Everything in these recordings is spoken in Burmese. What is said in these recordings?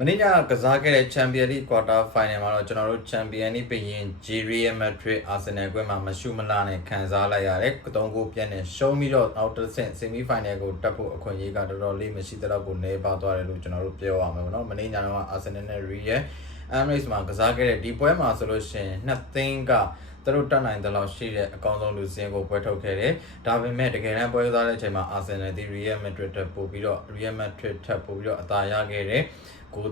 မနေ့ကကစားခဲ့တဲ့ Champions League Quarter Final မှာတော့ကျွန်တော်တို့ Champions League ပြင် Real Madrid Arsenal ကွင်းမှာမရှိမလားနဲ့ခံစားလိုက်ရတယ်။3 ဂိုးပြတ်နဲ့ရှုံးပြီးတော့နောက်တစ်ဆင့် Semi Final ကိုတက်ဖို့အခွင့်အရေးကတော်တော်လေးမရှိတဲ့တော့ကိုနေပါသွားတယ်လို့ကျွန်တော်တို့ပြောရမှာပေါ့နော်။မနေ့ညတော့ Arsenal နဲ့ Real Emirates မှာကစားခဲ့တဲ့ဒီပွဲမှာဆိုလို့ရှိရင်2သင်းကသူတို့တက်နိုင်တဲ့လောက်ရှိတဲ့အကောင်းဆုံးလူစင်းကိုပွဲထုတ်ခဲ့တယ်။ဒါပေမဲ့တကယ်တမ်းပွဲကစားတဲ့အချိန်မှာ Arsenal ဒီ Real Madrid ထပ်ပို့ပြီးတော့ Real Madrid ထပ်ပို့ပြီးတော့အသာရခဲ့တယ်။ကို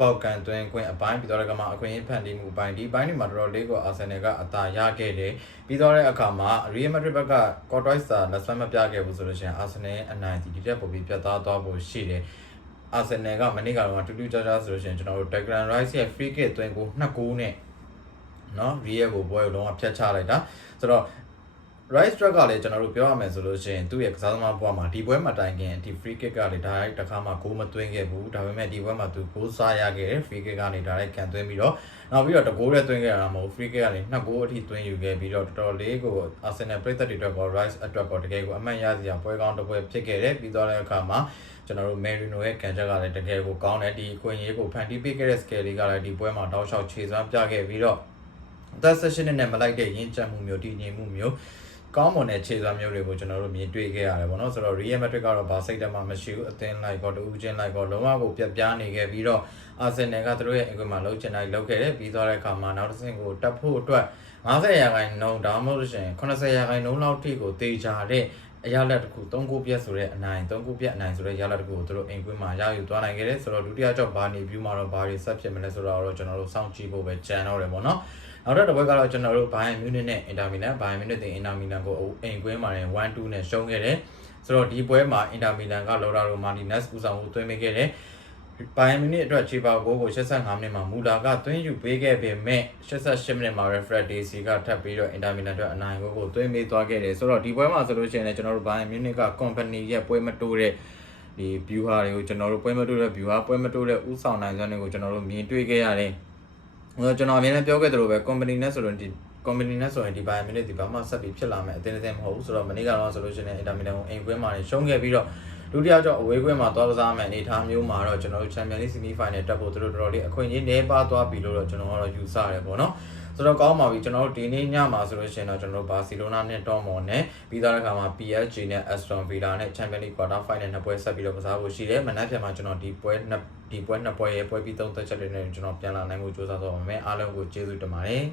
ပေါက်ကန်သွင်းခွင့်အပိုင်းပြီးတော့ကမှအခွင့်အရေးဖန်တီးမှုအပိုင်းဒီပိုင်းတွေမှာတော်တော်လေးကို Arsenal ကအသာရခဲ့တယ်ပြီးတော့တဲ့အခါမှာ Real Madrid ဘက်က Courtois လက်ဆွဲမပြခဲ့ဘူးဆိုလို့ရှိရင် Arsenal ရဲ့အနိုင်ဒီတက်ပို့ပြီးပြတ်သားသွားဖို့ရှိတယ်Arsenal ကမနေ့ကတော့တူတူကြာကြာဆိုလို့ရှိရင်ကျွန်တော်တို့ Declan Rice ရဲ့ free kick သွင်းကို2ဂိုးနဲ့နော် Real ကိုပွဲကိုလုံးဝဖျက်ချလိုက်တာဆိုတော့Rice Truck ကလည်းကျွန်တော်တို့ပြောရမယ်ဆိုလို့ရှိရင်သူ့ရဲ့ကစားသမားဘွားမှာဒီပွဲမှာတိုင်ခင်ဒီ free kick ကလည်း direct တစ်ခါမှဂိုးမသွင်းခဲ့ဘူးဒါပေမဲ့ဒီပွဲမှာသူဂိုးစားရခဲ့တယ် free kick ကနေ direct ကန်သွင်းပြီးတော့နောက်ပြီးတော့တဂိုးလည်းသွင်းခဲ့တာမဟုတ် free kick ကနေ2ဂိုးအထိသွင်းယူခဲ့ပြီးတော့တော်တော်လေးကို Arsenal ပရိသတ်တွေအတွက်ကော Rice အတွက်ကောတကယ်ကိုအမှတ်ရစရာပွဲကောင်းတစ်ပွဲဖြစ်ခဲ့တယ်ပြီးတော့တဲ့အခါမှာကျွန်တော်တို့ Merino ရဲ့ကန်ချက်ကလည်းတကယ်ကိုကောင်းတယ်ဒီအခွင့်အရေးကိုဖန်တီးပေးခဲ့တဲ့ scale လေးကလည်းဒီပွဲမှာတောက်လျှောက်ခြေစွမ်းပြခဲ့ပြီးတော့သက်ဆက်နဲ့မလိုက်တဲ့ရင်းချက်မှုမျိုးတည်ငြိမ်မှုမျိုးကောင်းမွန်တဲ့ခြေစွမ်းမျိုးတွေကိုကျွန်တော်တို့မြင်တွေ့ခဲ့ရတယ်ပေါ့နော်ဆိုတော့ Real Madrid ကတော့ဘာစိတ်တမှမရှိဘူးအသင်းလိုက်ကောတူးချင်းလိုက်ကောလုံးဝကိုပြတ်ပြားနေခဲ့ပြီးတော့ Arsenal ကသူတို့ရဲ့အင်ကွင်းမှာလုံးချင်တိုင်းလုပ်ခဲ့တယ်ပြီးသွားတဲ့အခါမှာနောက်တစ်ဆင့်ကိုတက်ဖို့အတွက်50%ဒါမှမဟုတ်လို့ရှိရင်80%လောက်ထိကိုတေချာတဲ့အရာလက်တစ်ခု3ဂိုးပြတ်ဆိုတဲ့အနိုင်3ဂိုးပြတ်အနိုင်ဆိုတဲ့ရလက်တစ်ခုကိုသူတို့အင်ကွင်းမှာရယူသွားနိုင်ခဲ့တယ်ဆိုတော့ဒုတိယကြော့ဘာနေဗျူးမှာတော့ဘာတွေဆက်ဖြစ်မလဲဆိုတော့ကျွန်တော်တို့စောင့်ကြည့်ဖို့ပဲကြံတော့တယ်ပေါ့နော်နောက်တစ်ပွဲကတော့ကျွန်တော်တို့ Bayern Munich နဲ့ Inter Milan Bayern Munich တင် Inter Milan ကိုအိမ်ကွင်းမှာ 1-2 နဲ့ရှုံးခဲ့တယ်ဆိုတော့ဒီပွဲမှာ Inter Milan က Lautaro Martinez ဦးဆောင်မှုသွင်းပေးခဲ့တယ်Bayern Munich အတွက်ခြေပေါက်ကို85မိနစ်မှာမူလာကသွင်းယူပေးခဲ့ပေမဲ့88မိနစ်မှာ referee Daisy ကထပ်ပြီးတော့ Inter Milan အတွက်အနိုင်ကိုသွင်းပေးသွားခဲ့တယ်ဆိုတော့ဒီပွဲမှာဆိုလို့ရှိရင်လည်းကျွန်တော်တို့ Bayern Munich က company ရဲ့ပွဲမတိုးတဲ့ဒီ view ဟာတွေကိုကျွန်တော်တို့ပွဲမတိုးတဲ့ view ဟာပွဲမတိုးတဲ့ဥဆောင်နိုင်စွမ်းတွေကိုကျွန်တော်တို့မြင်တွေ့ခဲ့ရတယ်ကျွန်တော်အမြဲတမ်းပြောခဲ့သလိုပဲ company နဲ့ဆိုရင်ဒီ company နဲ့ဆိုရင်ဒီ Bayern Munich ဒီဘာမှဆက်ပြီးဖြစ်လာမယ်အတင်းအတင်းမဟုတ်ဘူးဆိုတော့မနေ့ကတော့ဆိုလို့ရှိရင် Inter Milan ကိုအိမ်ကွင်းမှာရှုံးခဲ့ပြီးတော့ဒုတိယကြော့အဝေးကွင်းမှာသွားကစားမယ်အနေထားမျိုးမှာတော့ကျွန်တော်တို့ Champions League Semi Final တက်ဖို့သူတို့တော်တော်လေးအခွင့်အရေးနေပါသွားပြီလို့တော့ကျွန်တော်ကတော့ယူဆရတယ်ပေါ့နော်ဆိုတော့ကောင်းပါပြီကျွန်တော်တို့ဒီနေ့ညမှာဆိုလို့ရှိရင်တော့ကျွန်တော်တို့ဘာစီလိုနာနဲ့တော်မော်နဲ့ပြီးသားတဲ့ခါမှာ PSG နဲ့ Aston Villa နဲ့ Champions League Quarter Final နှစ်ပွဲဆက်ပြီးတော့ကစားဖို့ရှိတယ်မနက်ဖြန်မှာကျွန်တော်ဒီပွဲနှစ်ပွဲရဲ့ပွဲပြီးသုံးသက်ချက်တွေနဲ့ကျွန်တော်ပြန်လာနိုင်ဖို့ကြိုးစားသွားပါမယ်အားလုံးကိုကျေးဇူးတင်ပါတယ်